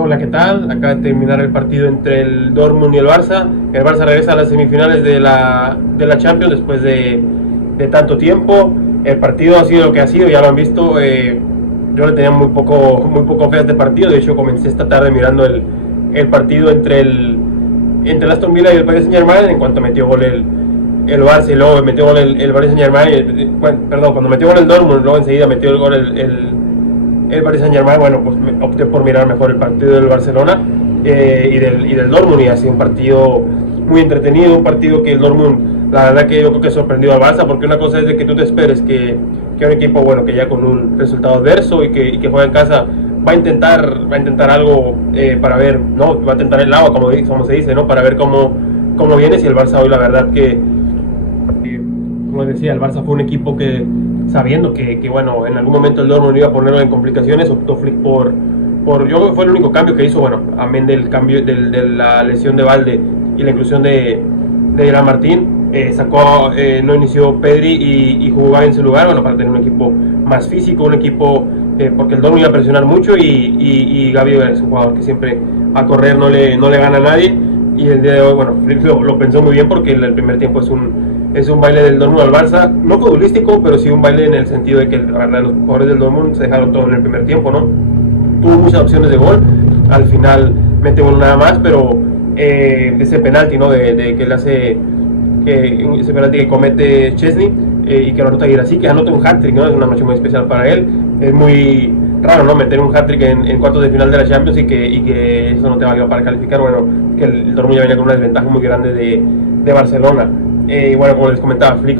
Hola, ¿qué tal? Acaba de terminar el partido entre el Dortmund y el Barça. El Barça regresa a las semifinales de la Champions después de tanto tiempo. El partido ha sido lo que ha sido, ya lo han visto. Yo le tenía muy poco fe a este partido. De hecho, comencé esta tarde mirando el partido entre el Aston Villa y el Paris Saint-Germain. En cuanto metió gol el Barça y luego metió gol el Paris Saint-Germain. Bueno, perdón, cuando metió gol el Dortmund, luego enseguida metió el gol el Paris Saint-Germain. Bueno, pues opté por mirar mejor el partido del Barcelona y del Dortmund, y ha sido un partido muy entretenido, un partido que el Dortmund, la verdad que yo creo que sorprendió al Barça, porque una cosa es de que tú te esperes que un equipo, bueno, que ya con un resultado adverso y que juega en casa va a intentar algo para ver, ¿no? Va a intentar el agua, como se dice, ¿no? Para ver cómo viene. Si el Barça hoy, la verdad que, como decía, el Barça fue un equipo que, sabiendo que bueno, en algún momento el Dortmund iba a ponerlo en complicaciones, optó Flick por yo creo que fue el único cambio que hizo, bueno, amén del cambio de la lesión de Valde y la inclusión de Gran Martín. No inició Pedri y jugó Gavi en su lugar, bueno, para tener un equipo más físico, un equipo, porque el Dortmund iba a presionar mucho y Gavi es un jugador que siempre a correr no le gana a nadie, y el día de hoy, bueno, Flick lo pensó muy bien, porque el primer tiempo es un baile del Dortmund al Barça, no futbolístico, pero sí un baile en el sentido de que la verdad los jugadores del Dortmund se dejaron todo en el primer tiempo, ¿no? Tuvo muchas opciones de gol, al final mete gol nada más, pero ese penalti, ¿no? De que le hace, ese penalti que comete Chesney y que lo anota Guirassy, que anota un hat-trick, ¿no? Es una noche muy especial para él. Es muy raro, ¿no? Meter un hat-trick en cuartos de final de la Champions y que eso no te valga para calificar. Bueno, que el Dortmund ya venía con una desventaja muy grande de Barcelona. Bueno, como les comentaba, Flick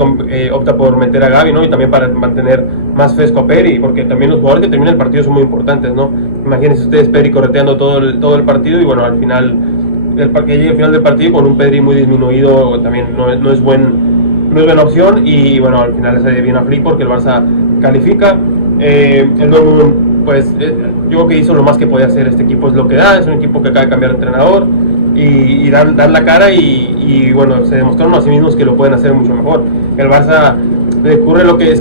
opta por meter a Gavi, ¿no? Y también para mantener más fresco a Pedri, porque también los jugadores que terminan el partido son muy importantes, ¿no? Imagínense ustedes Pedri correteando todo el partido, y bueno, al final, que llegue al final del partido con un Pedri muy disminuido, también no es buena opción. Y bueno, al final se viene a Flick porque el Barça califica. El Dortmund, pues yo creo que hizo lo más que podía hacer. Este equipo es lo que da, es un equipo que acaba de cambiar de entrenador y dan la cara, y bueno, se demostraron a sí mismos que lo pueden hacer mucho mejor. El Barça le ocurre lo que es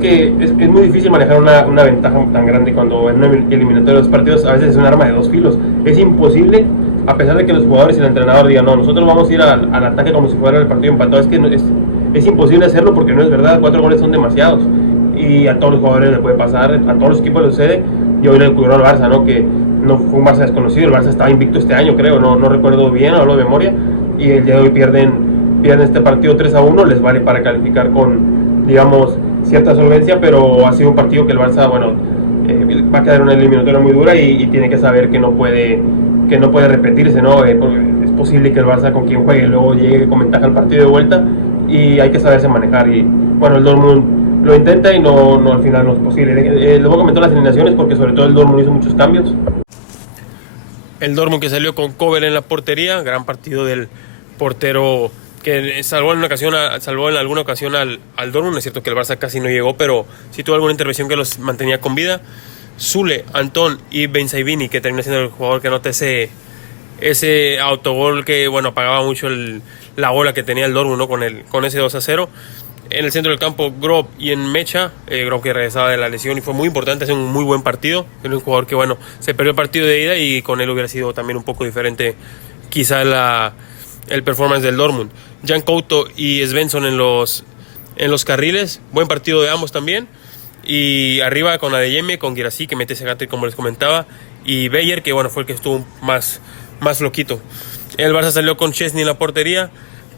muy difícil manejar una ventaja tan grande cuando en una eliminatoria de los partidos a veces es un arma de dos filos. Es imposible, a pesar de que los jugadores y el entrenador digan, no, nosotros vamos a ir al ataque como si fuera el partido empatado. Es que es imposible hacerlo, porque no es verdad. 4 goles son demasiados, y a todos los jugadores le puede pasar, a todos los equipos le sucede, y hoy le ocurrió al Barça, ¿no? Que no fue un Barça desconocido. El Barça estaba invicto este año, creo, no recuerdo bien, hablo de memoria, y el día de hoy pierden este partido 3-1, les vale para calificar con, digamos, cierta solvencia, pero ha sido un partido que el Barça, bueno, va a quedar una eliminatoria muy dura, y tiene que saber que no puede repetirse, ¿no? Es posible que el Barça, con quien juegue, luego llegue con ventaja al partido de vuelta, y hay que saberse manejar. Y bueno, el Dortmund lo intenta y no al final no es posible. Les voy a comentar las alineaciones, porque sobre todo el Dortmund hizo muchos cambios. El Dortmund, que salió con Kovel en la portería, gran partido del portero, que salvó en alguna ocasión al Dortmund. Es cierto que el Barça casi no llegó, pero sí tuvo alguna intervención que los mantenía con vida. Zule, Antón y Benzaibini, que termina siendo el jugador que anota ese autogol que, bueno, apagaba mucho la bola que tenía el Dortmund, ¿no? con ese 2-0. En el centro del campo, Grob y en Mecha, Grob, que regresaba de la lesión y fue muy importante, hace un muy buen partido. Es un jugador que, bueno, se perdió el partido de ida, y con él hubiera sido también un poco diferente quizá el performance del Dortmund. Jan Couto y Svensson en los carriles, buen partido de ambos también. Y arriba con Adeyemi, con Guirassy, que mete ese hat-trick como les comentaba, y Beyer, que bueno, fue el que estuvo más floquito. El Barça salió con Chesney en la portería,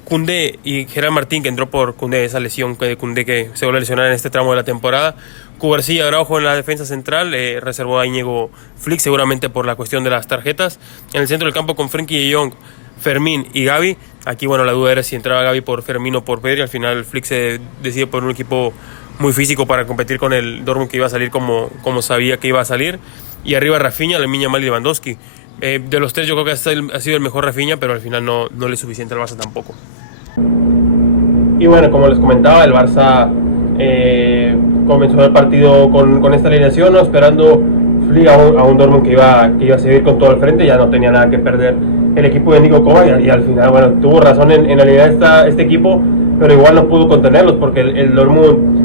Koundé y Gerard Martín, que entró por Koundé, esa lesión de Koundé que se vuelve a lesionar en este tramo de la temporada. Cubarsí y Araujo en la defensa central, reservó a Íñigo Flick seguramente por la cuestión de las tarjetas. En el centro del campo con Frenkie de Jong, Fermín y Gavi. Aquí, bueno, la duda era si entraba Gavi por Fermín o por Pedri. Al final Flick se decide por un equipo muy físico para competir con el Dortmund, que iba a salir como sabía que iba a salir. Y arriba Rafinha, Lamine Yamal y Lewandowski. De los tres yo creo que ha sido el mejor Rafinha, pero al final no le es suficiente al Barça tampoco. Y bueno, como les comentaba, el Barça comenzó el partido con esta alineación, ¿no? Esperando Flick a un Dortmund que iba a seguir con todo al frente. Ya no tenía nada que perder el equipo de Niko Kovac, y al final, bueno, tuvo razón en alinear este equipo, pero igual no pudo contenerlos, porque el Dortmund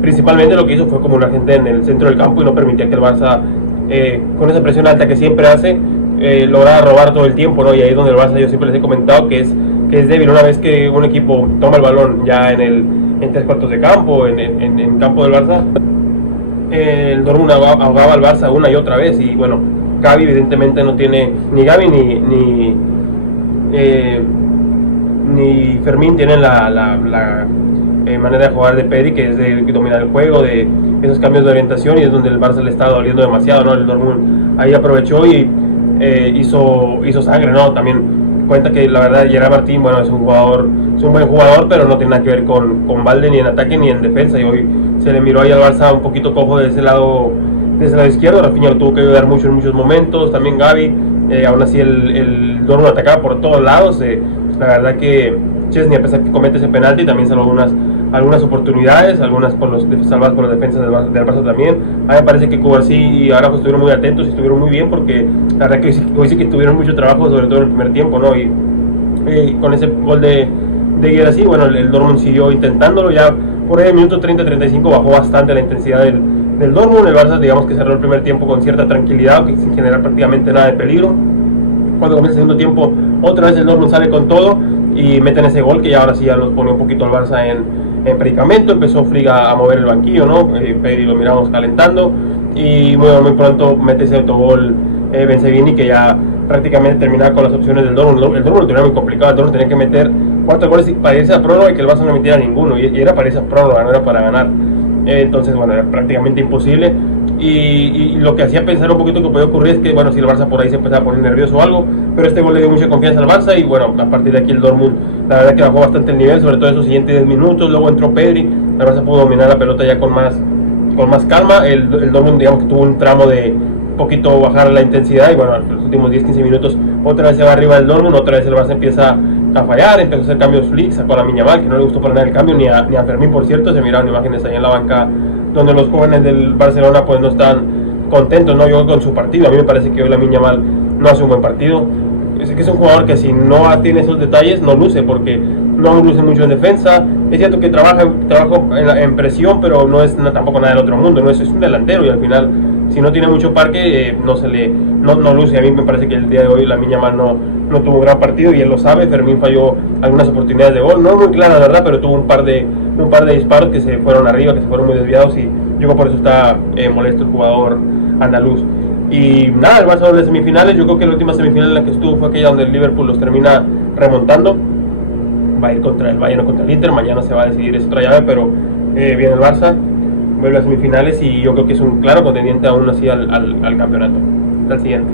principalmente lo que hizo fue como una gente en el centro del campo, y no permitía que el Barça, con esa presión alta que siempre hace, logra robar todo el tiempo, ¿no? Y ahí es donde el Barça, yo siempre les he comentado que es débil. Una vez que un equipo toma el balón ya en 3 cuartos de campo, en campo del Barça, el Dortmund ahogaba al Barça una y otra vez. Y bueno, Gavi evidentemente no tiene, ni Gavi ni Fermín tienen la manera de jugar de Pedri, que es de dominar el juego, de esos cambios de orientación, y es donde el Barça le está doliendo demasiado, ¿no? El Dortmund ahí aprovechó y hizo sangre, ¿no? También cuenta que la verdad Gerard Martín, bueno, es un buen jugador, pero no tiene nada que ver con Valde ni en ataque ni en defensa, y hoy se le miró ahí al Barça un poquito cojo de ese lado izquierdo. Rafinha lo tuvo que ayudar mucho en muchos momentos, también Gavi, aún así el Dortmund atacaba por todos lados. La verdad que Chesney, a pesar que comete ese penalti, también salvó algunas oportunidades, algunas salvadas por las defensas del Barça también. A mí me parece que Cubarsí y Araujo estuvieron muy atentos y estuvieron muy bien, porque la verdad que hoy sí que tuvieron mucho trabajo, sobre todo en el primer tiempo, ¿no? Y con ese gol de Guirassy, bueno, el Dortmund siguió intentándolo. Ya por ahí, minuto 30-35, bajó bastante la intensidad del Dortmund. El Barça, digamos que cerró el primer tiempo con cierta tranquilidad, sin generar prácticamente nada de peligro. Cuando comienza el segundo tiempo, otra vez el Dortmund sale con todo y meten ese gol que ya ahora sí ya los pone un poquito al Barça en predicamento. Empezó Flick a mover el banquillo, ¿no? Pedri lo miramos calentando, y bueno, muy pronto mete ese autogol Benzevini, que ya prácticamente terminaba con las opciones del Dortmund. El Dortmund lo tenía muy complicado. El Dortmund tenía que meter 4 goles para irse a prórroga y que el Barça no metiera ninguno, y era para irse a prórroga, no era para ganar. Entonces, bueno, era prácticamente imposible. Y lo que hacía pensar un poquito que podía ocurrir es que, bueno, si el Barça por ahí se empezaba a poner nervioso o algo, pero este gol le dio mucha confianza al Barça, y bueno, a partir de aquí el Dortmund, la verdad que bajó bastante el nivel, sobre todo esos siguientes 10 minutos. Luego entró Pedri, el Barça pudo dominar la pelota ya con más calma. El Dortmund, digamos que tuvo un tramo de un poquito bajar la intensidad, y bueno, los últimos 10-15 minutos otra vez se va arriba del Dortmund, otra vez el Barça empieza a fallar, empezó a hacer cambios Flick, sacó a Lamine Yamal, que no le gustó para nada el cambio, ni a Fermín, por cierto. Se miraron imágenes ahí en la banca donde los jóvenes del Barcelona pues no están contentos, ¿no? Yo con su partido, a mí me parece que hoy Lamine Yamal no hace un buen partido. Es que es un jugador que si no tiene esos detalles no luce, porque no luce mucho en defensa. Es cierto que trabaja en presión, pero no es tampoco nada del otro mundo, ¿no? Es un delantero, y al final, si no tiene mucho parque, no luce. A mí me parece que el día de hoy Lamine Yamal no tuvo un gran partido, y él lo sabe. Fermín falló algunas oportunidades de gol, no muy claras, la verdad, pero tuvo un par de disparos que se fueron arriba, que se fueron muy desviados, y yo creo que por eso está molesto el jugador andaluz. Y nada, el Barça doble semifinales. Yo creo que la última semifinal en la que estuvo fue aquella donde el Liverpool los termina remontando. Va a ir contra el Bayern o contra el Inter, mañana se va a decidir esa otra llave, pero viene el Barça, vuelve a semifinales, y yo creo que es un claro contendiente aún así al campeonato. Al siguiente.